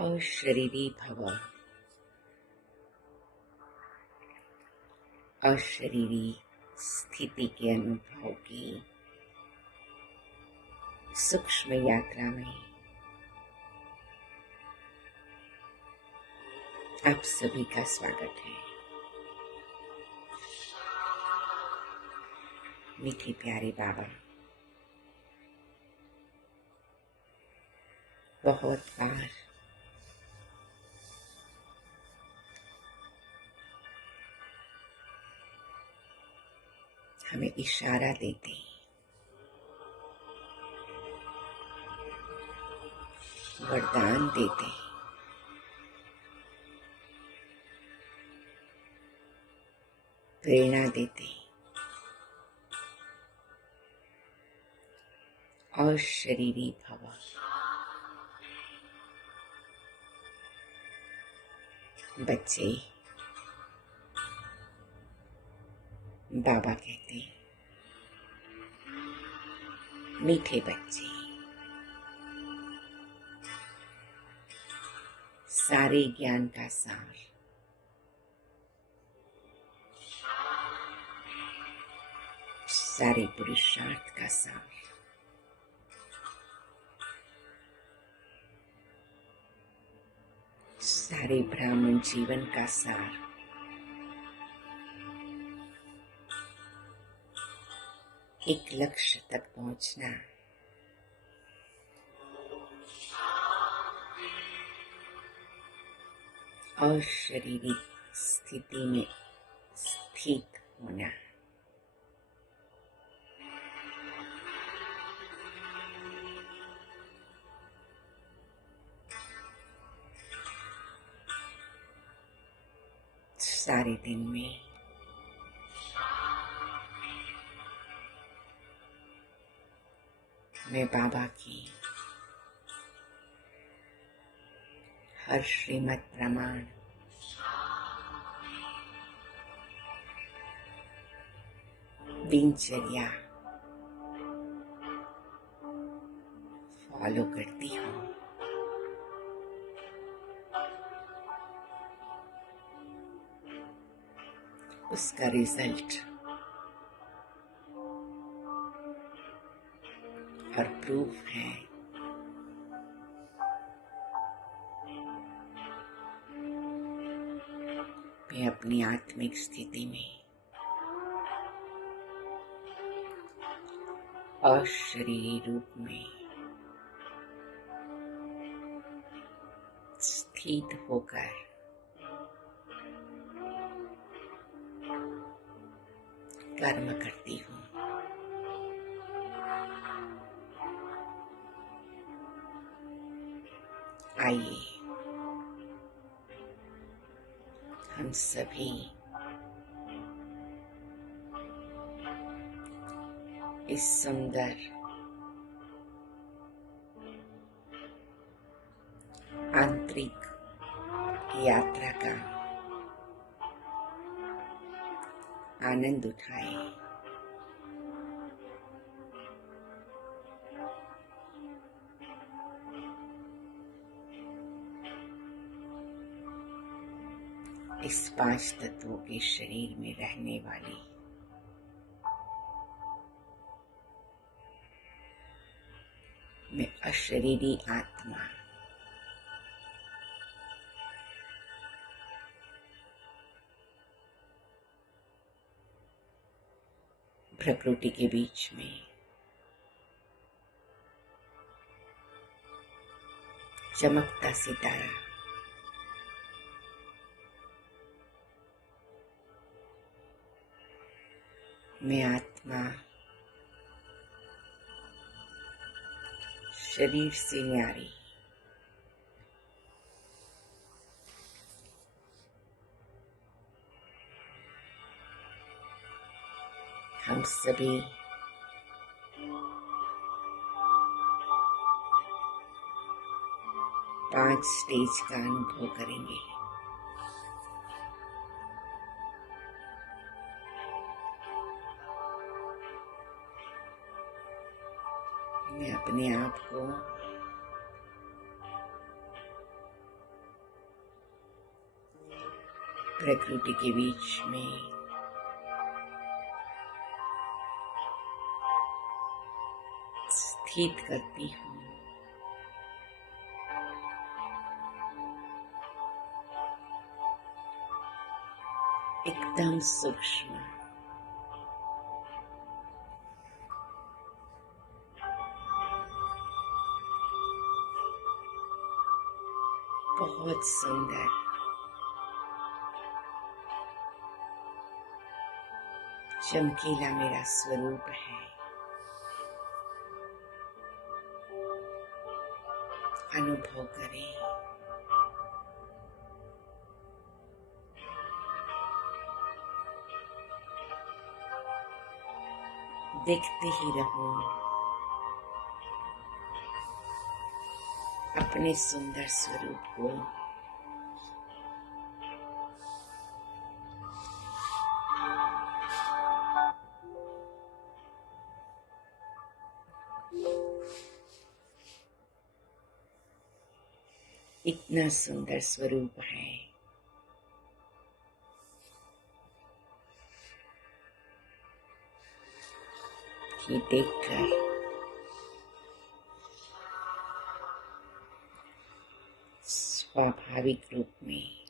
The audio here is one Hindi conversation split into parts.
अशरीरी भव। अशरीरी स्थिति के अनुभव की सूक्ष्म यात्रा में आप सभी का स्वागत है। मीठे प्यारे बाबा बहुत बार हमें इशारा देते, वरदान देते, प्रेरणा देते। अशरीरी भव। बच्चे बाबा कहते, मीठे बच्चे, सारे ज्ञान का सार, सारे पुरुषार्थ का सार, सारे ब्राह्मण जीवन का सार, एक लक्ष्य तक पहुंचना। अशरीरी स्थिति में स्थित होना। सारे दिन में मैं बाबा की हर श्रीमत प्रमाण दिनचर्या फॉलो करती हूँ। उसका रिजल्ट और प्रूफ है मैं अपनी आत्मिक स्थिति में अशरीरी रूप में स्थित होकर कर्म करती हूँ। आइए हम सभी इस सुंदर आंतरिक यात्रा का आनंद उठाएं। इस 5 तत्वों के शरीर में रहने वाली मैं अशरीरी आत्मा प्रकृति के बीच में चमकता सितारा मैं आत्मा शरीर से न्यारी हम सभी पांच स्टेज का अनुभव करेंगे। मैं अपने आप को प्रकृति के बीच में स्थित करती हूँ। एकदम सूक्ष्म, बहुत सुंदर, चमकीला मेरा स्वरूप है। अनुभव करें। देखते ही रहो अपने सुंदर स्वरूप को। इतना सुंदर स्वरूप है कि देखकर स्वाभाविक रूप में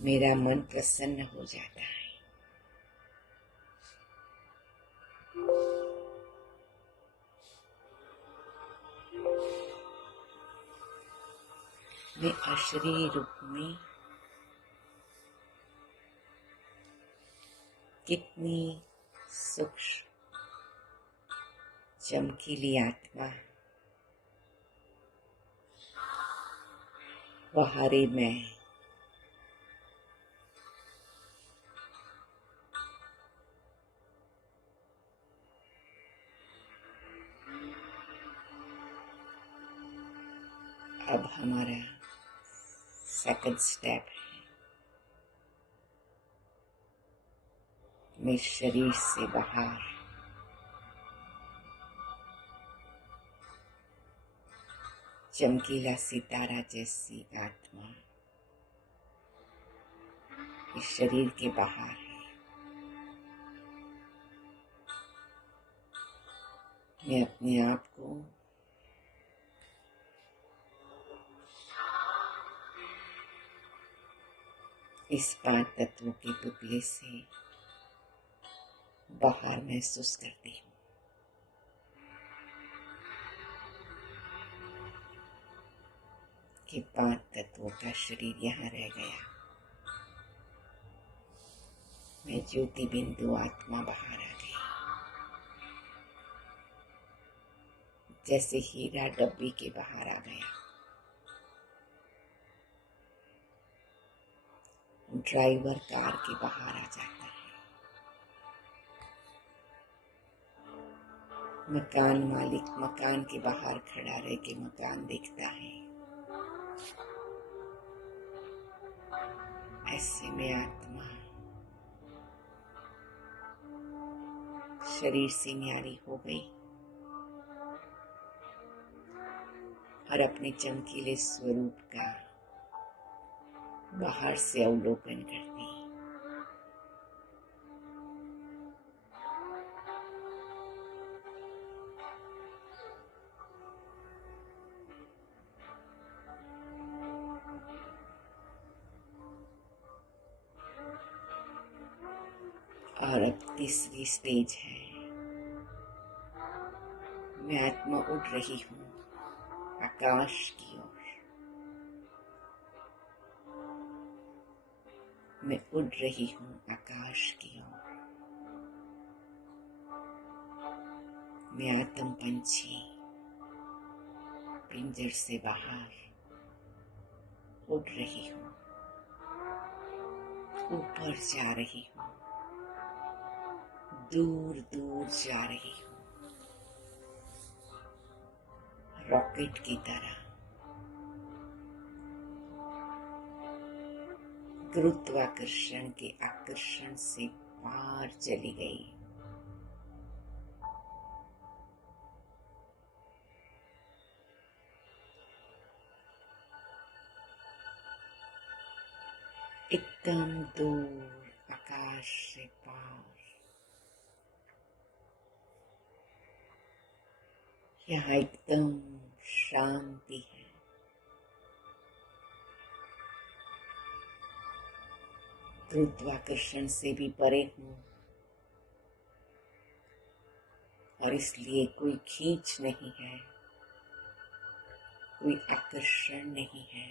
मेरा मन प्रसन्न हो जाता है। मैं अशरीरी रूप में कितनी सूक्ष्म चमकीली आत्मा, बाहरी मैं, अब हमारा सेकंड स्टेप है। मैं शरीर से बाहर चमकीला सितारा जैसी आत्मा इस शरीर के बाहर है। मैं अपने आप को इस 5 तत्वों के पुतले से बाहर महसूस करती हूँ। कि 5 तत्वों का शरीर यहाँ रह गया। मैं ज्योति बिंदु आत्मा बाहर आ गई, जैसे हीरा डब्बी के बाहर आ गया। ड्राइवर कार के बाहर आ जाता है। मकान मालिक मकान के बाहर खड़ा रह के मकान देखता है। ऐसे में आत्मा शरीर से न्यारी हो गई और अपने चमकीले स्वरूप का बाहर से अवलोकन करती। और अब तीसरी स्टेज है। मैं आत्मा उड़ रही हूँ आकाश की ओर। मैं उड़ रही हूँ आकाश की ओर। मैं आत्म पंछी पिंजर से बाहर उड़ रही हूँ, ऊपर जा रही हूँ, दूर दूर जा रही हूँ, रॉकेट की तरह गुरुत्वाकर्षण के आकर्षण से पार चली गई। एकदम दूर आकाश से पार, यहाँ एकदम शांति है। गुरुत्वाकर्षण से भी परे हूँ और इसलिए कोई खींच नहीं है, कोई आकर्षण नहीं है।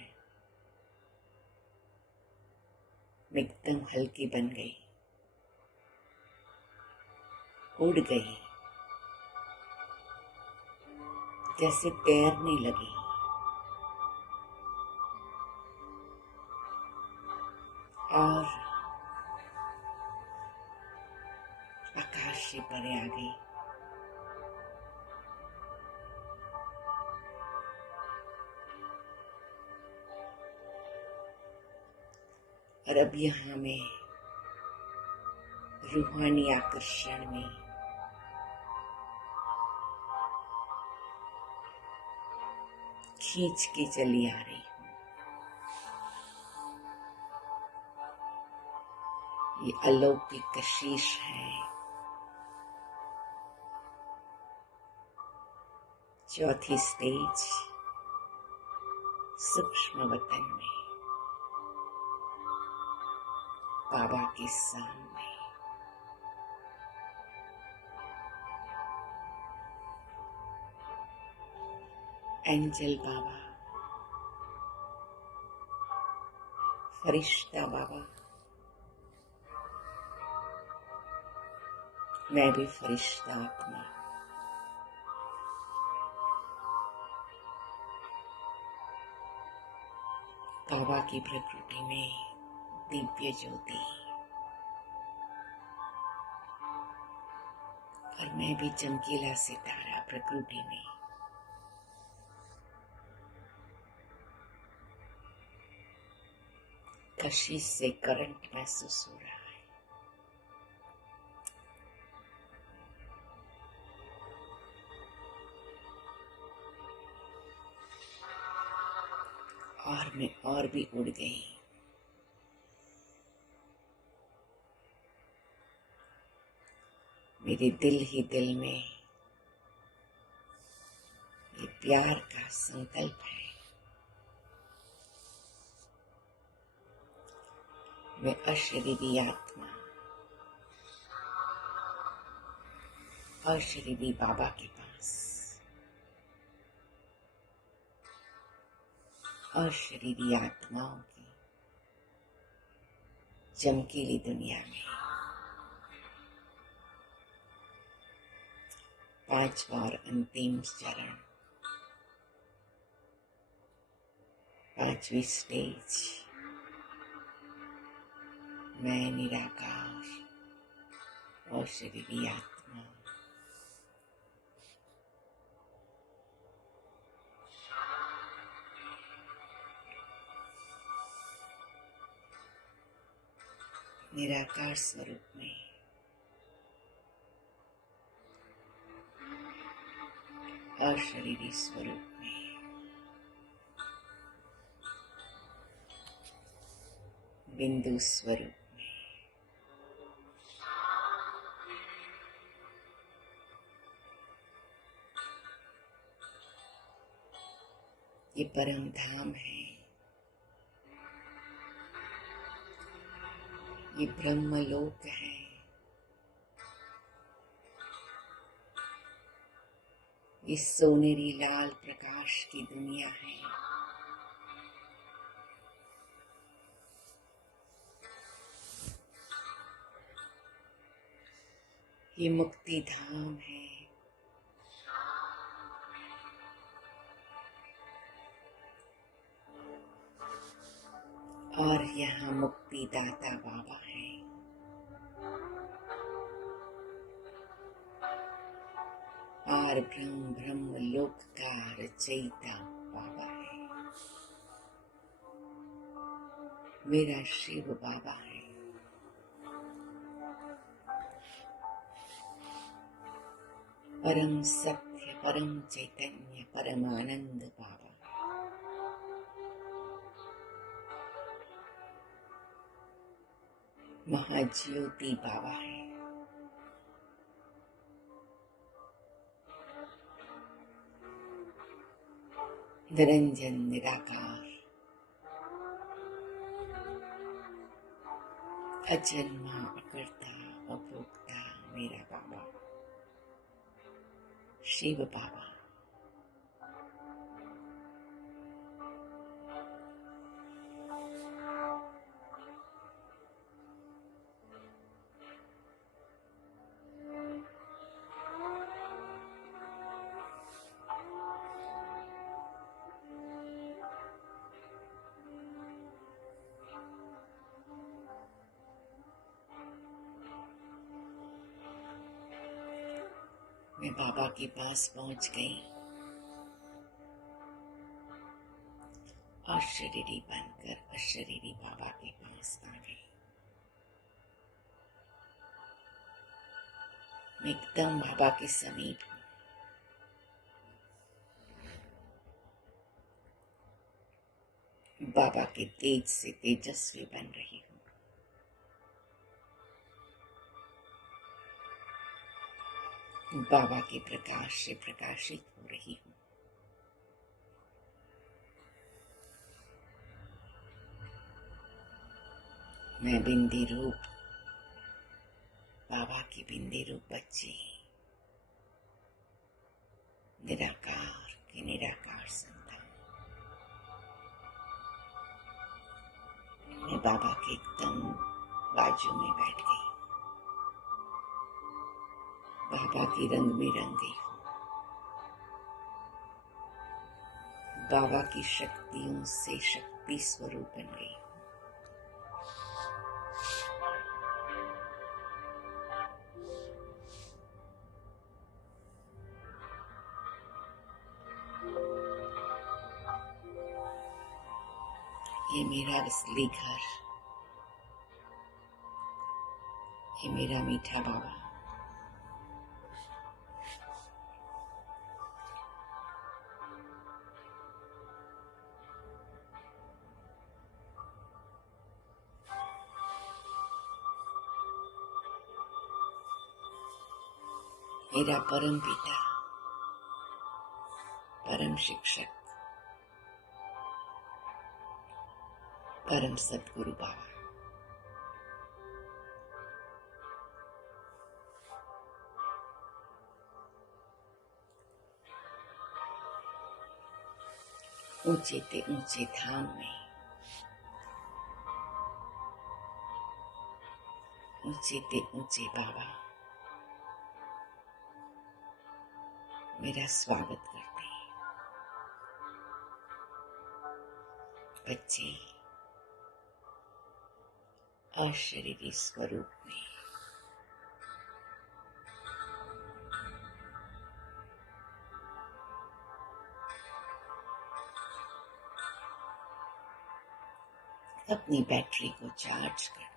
मैं एकदम हल्की बन गई, उड़ गई, जैसे तैरने लगी। और आकाश से परे आ गई। और अब यहाँ मैं रूहानी आकर्षण में खींच के चली आ रही हूँ। ये अलौकिक कशिश है। चौथी स्टेज, सूक्ष्म वतन में, बाबा के सामने। एंजल बाबा, फरिश्ता बाबा, मैं भी फरिश्ता आत्मा, बाबा की प्रकृति में दिव्य ज्योति, और मैं भी चमकीला सितारा प्रकृति में। कशिश से करंट महसूस हो रहा है। और मैं और भी उड़ गई। मेरे दिल ही दिल में ये प्यार का संकल्प है। मैं अशरीरी आत्मा, अशरीरी बाबा के पास, अशरीरी आत्माओं की चमकीली दुनिया में 5वां और अंतिम चरण, 5वीं स्टेज, मैं निराकार और शरीरी आत्मा। निराकार स्वरूप में अशरीरी स्वरूप में बिंदु स्वरूप में ये परम धाम है, ये ब्रह्मलोक है। इस सोनेरी लाल प्रकाश की दुनिया है। ये मुक्ति धाम है। और यहाँ मुक्ति दाता बाबा है। और ब्रह्म लोक का रचयिता बाबा है। मेरा शिव बाबा है। परम सत्य, परम चैतन्य, परम आनंद बाबा। महाज्योति बाबा है। निरंजन निराकार अजन्मा अकर्ता अभोक्ता मेरा बाबा शिव बाबा। मैं बाबा के पास पहुंच गई और शरीरी बनकर अशरीरी बाबा के पास आ गई। मैं एकदम बाबा के समीप हूँ। बाबा के तेज से तेजस्वी बन रही हूँ। बाबा के प्रकाश से प्रकाशित हो रही हूँ। मैं बिंदी रूप बाबा की बिंदी रूप बच्ची, निराकार की निराकार संतान। मैं बाबा के एकदम बाजू में बैठ गई। बाबा के रंग में रंग गई हूँ। बाबा की शक्तियों से शक्ति स्वरूप बन गई हूँ। ये मेरा असली घर, ये मेरा मीठा बाबा। मेरा परम पिता, परम शिक्षक, परम सद्गुरु बाबा। ऊंचे ते ऊंचे धाम में, ऊंचे ते ऊंचे बाबा मेरा स्वागत करते हैं। बच्चे अशरीरी स्वरूप में अपनी बैटरी को चार्ज कर दो।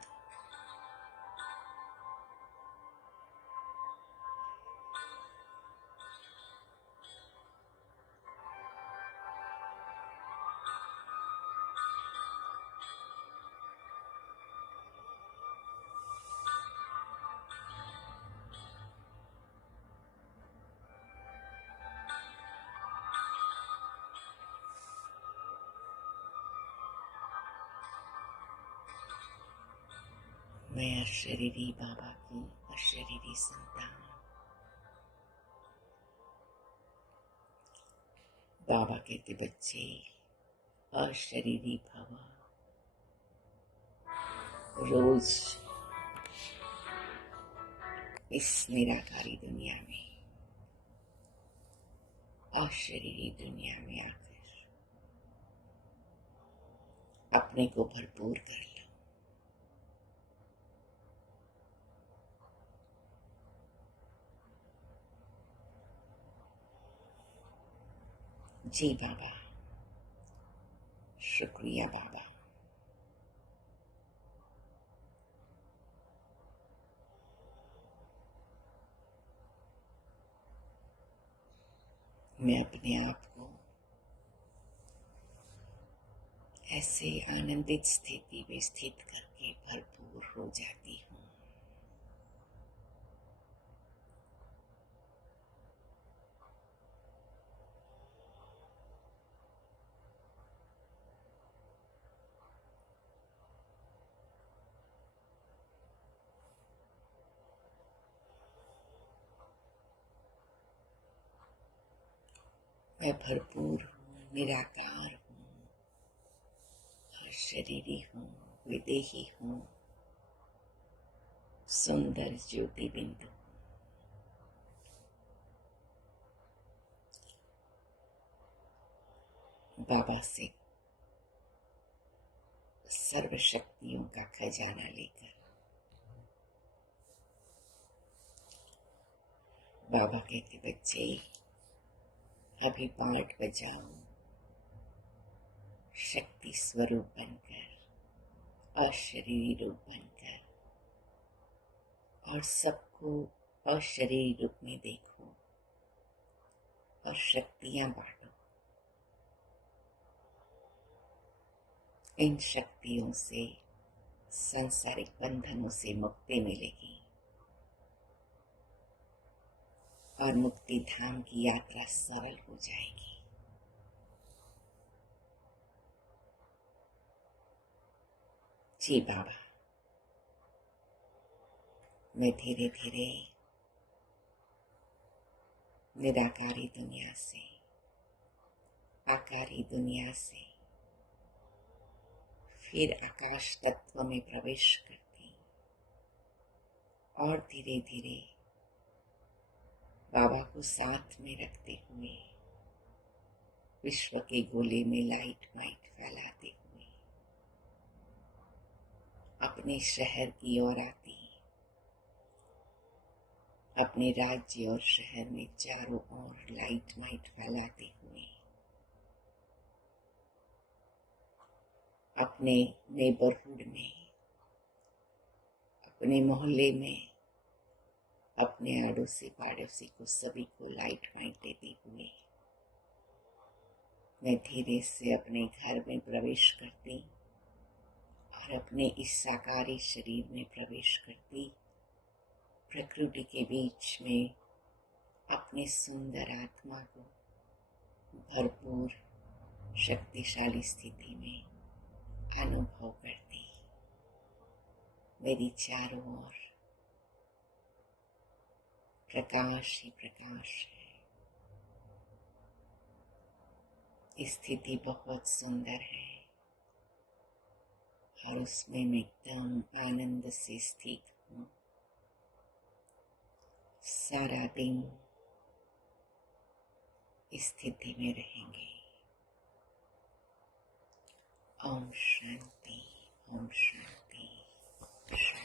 मैं अशरीरी बाबा की अशरीरी संतान। बाबा कहते बच्चे अशरीरी भव, रोज इस निराकारी दुनिया में, अशरीरी दुनिया में आकर अपने को भरपूर कर लो। जी बाबा, शुक्रिया बाबा। मैं अपने आप को ऐसे आनंदित स्थिति में स्थित करके भरपूर हो जाती हूँ। मैं भरपूर हूँ, निराकार हूँ, अशरीरी हूँ, विदेही हूँ, सुंदर ज्योति बिंदु। बाबा से सर्व शक्तियों का खजाना लेकर बाबा कहते, बच्चे अभी पाठ बजाओ, शक्ति स्वरूप बनकर, अशरीरी रूप बनकर, और सबको अशरीरी रूप में देखो और शक्तियां बांटो। इन शक्तियों से सांसारिक बंधनों से मुक्ति मिलेगी और मुक्ति धाम की यात्रा सरल हो जाएगी। जी बाबा, मैं धीरे धीरे निराकारी दुनिया से आकारी दुनिया से फिर आकाश तत्व में प्रवेश करती और धीरे धीरे बाबा को साथ में रखते हुए विश्व के गोले में लाइट माइट फैलाते हुए अपने शहर की ओर आती, अपने राज्य और शहर में चारों ओर लाइट माइट फैलाते हुए अपने नेबरहुड में, अपने मोहल्ले में, अपने आड़ोसी पाड़ोसी को सभी को लाइट माइट देते हुए मैं धीरे से अपने घर में प्रवेश करती और अपने इस साकारी शरीर में प्रवेश करती, प्रकृति के बीच में अपने सुंदर आत्मा को भरपूर शक्तिशाली स्थिति में अनुभव करती। मेरी चारों ओर प्रकाश ही प्रकाश है। स्थिति बहुत सुंदर है और उसमें मैं एकदम आनंद से स्थित हूँ। सारा दिन स्थिति में रहेंगे। ओम शांति, ओम शांति, शांति।